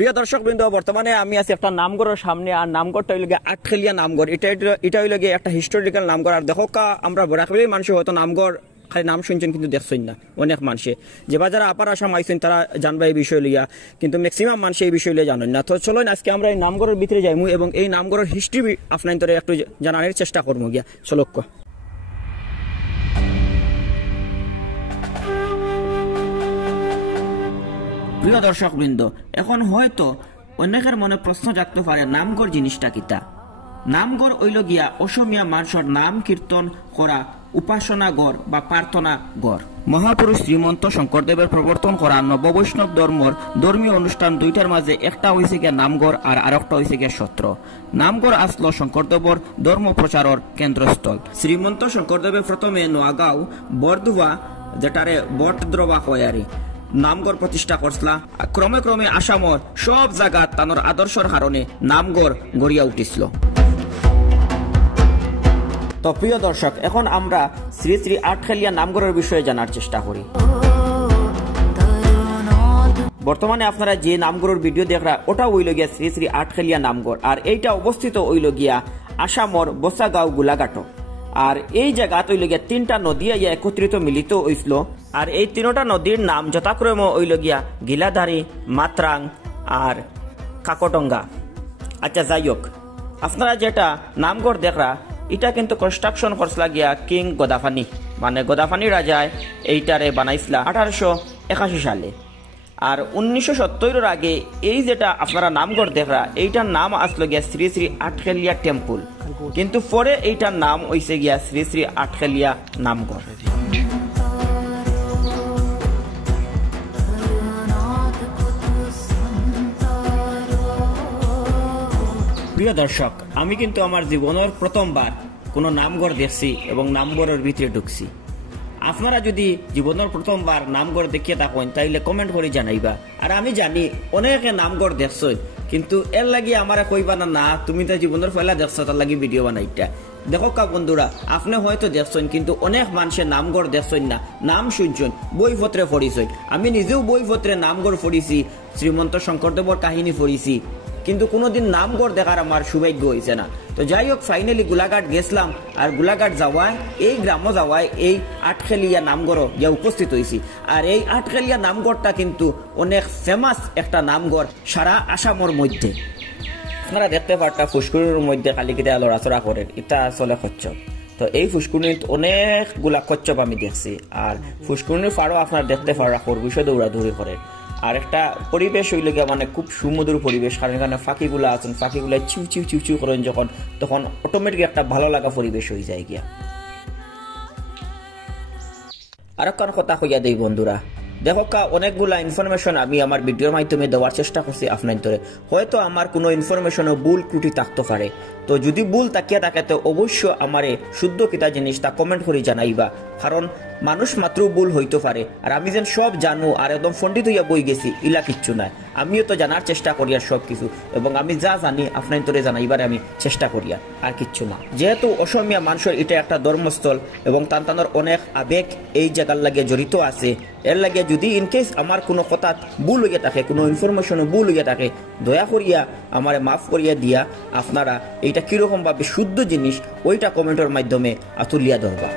প্রিয় দর্শক বৃন্দ, বর্তমানে আমি আছি একটা নামগড়ের সামনে। আর নামগড়টা হইল গিয়ে আটখেলিয়া নামগড়। এটা হইল গিয়ে একটা হিস্টোরিক্যাল নামগড়। আর দেখো আমরা বরাকবেলি মানুষ হয়তো নামগড় খালি নাম শুনছেন কিন্তু দেখছেন না। অনেক মানুষে যেবা যারা আপার আসাম আইছেন তারা জানবা এই বিষয় লইয়া, কিন্তু ম্যাক্সিমাম মানুষ এই বিষয় লইয়া জানেন না। তো চলো আজকে আমরা এই নামগড়ের ভিতরে যাইমু এবং এই নামগড়ের হিস্ট্রি আপনার একটু জানানোর চেষ্টা করবো গিয়া। চলো। প্রিয় দর্শক বৃন্দ, এখন হয়তো অনেকের মনে প্রশ্ন জাগতে পারে নামগড় জিনিসটা কিতা। নামগড় হইল গিয়া অসমীয়া মানুষের নাম কীর্তন করা উপাসনা গড় বা প্রার্থনা গড়। মহাপুরুষ শ্রীমন্ত শঙ্করদেবের প্রবর্তন করা নববৈষ্ণব ধর্মর ধর্মীয় অনুষ্ঠান দুইটার মাঝে একটা হয়েছে গিয়া নামগড় আর আরেকটা হয়েছে গিয়া সত্র। নামগড় আসলো শঙ্করদেবর ধর্ম প্রচারের কেন্দ্রস্থল। শ্রীমন্ত শঙ্করদেবের প্রথমে নোয়াগাঁও বরদুয়া যেটারে বটদ্রবা কয়ারি নামগড় প্রতিষ্ঠা করছলা। ক্রমে ক্রমে আসামর সব জায়গা তানোর আদর্শর কারণে নামগড় গড়িয়া উঠিছিল। তো প্রিয় দর্শক, এখন আমরা শ্রী শ্রী আটখেলিয়া নামগড়ের বিষয়ে জানার চেষ্টা করি। বর্তমানে আপনারা যে নামগড়ের ভিডিও দেখরা ওটা হইল গিয়া শ্রী শ্রী আটখেলিয়া নামগড়। আর এইটা অবস্থিত হইল গিয়া আসামর বসাগাঁও গোলাঘাট। আর এই জায়গা হইল গিয়া তিনটা নদী আইয়া একত্রিত মিলিত হইছিল। আর এই তিনটা নদীর নাম যথাক্রমে হইল গিয়া গিলাধারী, মাত্রাং আর কাকডঙ্গা। আচ্ছা, যাই হোক, আপনারা যেটা নামগড় দেখরা এটা কিন্তু কনস্ট্রাকশন করছিল গিয়া কিং গদাফানি, মানে গদাফানি রাজায় এইটারে বানাইছিল 1881 সালে। আর 1970 আগে এই যেটা আপনারা নামগড় দেখরা এইটার নাম আসলো গিয়া শ্রী শ্রী আটখেলিয়া টেম্পল, কিন্তু পরে এইটার নাম হইছে গিয়া শ্রী শ্রী আটখেলিয়া নামগড়। প্রিয় দর্শক, আমি কিন্তু আমার জীবনের প্রথমবার কোনো নামগড় দেখছি এবং নামগড়ের ভিতরে ঢুকছি। আপনারা যদি জীবনের প্রথমবার নামগড় দেখিয়ে থাকেন তাইলে কমেন্ট করে জানাইবা। আর আমি জানি অনেকে নামগড় দেখছ, কিন্তু এর লাগি আমার কইবা না তুমি তো জীবনের পয়লা দেখছো তার লাগি ভিডিও বানাইটা। দেখো বন্ধুরা, আপনি হয়তো দেখছেন কিন্তু অনেক মানুষের নামগড় দেখছেন না, নাম শুনছেন, বইপত্রে পড়িছেন। আমি নিজেও বইপত্রে নামগড় পড়িছি, শ্রীমন্ত শঙ্করদেবর কাহিনী পড়িছি, কিন্তু কোনোদিন নামগড় দেখার আমার সৌভাগ্য হয়েছে না। তো যাই হোক, ফাইনালি গোলাঘাট গেছিলাম। আর গোলাঘাট যাওয়ায় এই গ্রামও যাওয়ায় এই আটখেলিয়া নামগড় গিয়া উপস্থিত হয়েছি। আর এই আটখেলিয়া নামগড়টা কিন্তু অনেক ফেমাস একটা নামগড় সারা আসামের মধ্যে। আপনারা দেখতে পারটা ফুসকুনির মধ্যে কালিকিটা লড়াচড়া করেন, এটা আসলে কচ্ছপ। তো এই ফুসকুনিত অনেকগুলা কচ্ছপ আমি দেখছি। আর ফুসকুনির ফাড়ও আপনারা দেখতে পারা খরগোশে দৌড়াদৌড়ি করে। আর একটা পরিবেশ হইল গিয়া মানে খুব সুমধুর পরিবেশ, কারণ এখানে ফাঁকিগুলা আছেন, ফাঁকিগুলা চিউ চিউ চিউ চিউ করেন যখন, তখন অটোমেটিক একটা ভালো লাগা পরিবেশ হয়ে যায় গিয়া। আর একটা কথা কইয়া দেই বন্ধুরা, দেখো অনেকগুলা ইনফরমেশন আমি আমার ভিডিওর মাধ্যমে দেওয়ার চেষ্টা করছি আপনার। হয়তো আমার কোনো ইনফরমেশনও ভুল ত্রুটি থাকতে পারে। তো যদি ভুল তাকিয়ে থাকে তো অবশ্য আমারে শুদ্ধ কিতা জিনিস তা কমেন্ট করে জানাইবা, কারণ মানুষ মাত্র ভুল হইতে পারে। আর আমি যেন সব জানো আর একদম পণ্ডিত হইয়া বই গেছি ইলা কিচ্ছু নাই। আমিও তো জানার চেষ্টা করি আর সব কিছু, এবং আমি যা জানি আপনার তোরে জানাইবার আমি চেষ্টা করি আর কিচ্ছু না। যেহেতু অসমীয়া মানুষের এটা একটা ধর্মস্থল এবং তান্তানোর অনেক আবেগ এই জায়গার লাগে জড়িত আছে, এর লাগে যদি ইনকেস আমার কোনো কথা ভুল হইয়া থাকে, কোনো ইনফরমেশনও ভুল হইয়া থাকে, দয়া করিয়া আমারে মাফ করিয়া দিয়া আপনারা এইটা কিরকম ভাবে শুদ্ধ জিনিস ওইটা কমেন্টের মাধ্যমে তুলিয়া ধরবা।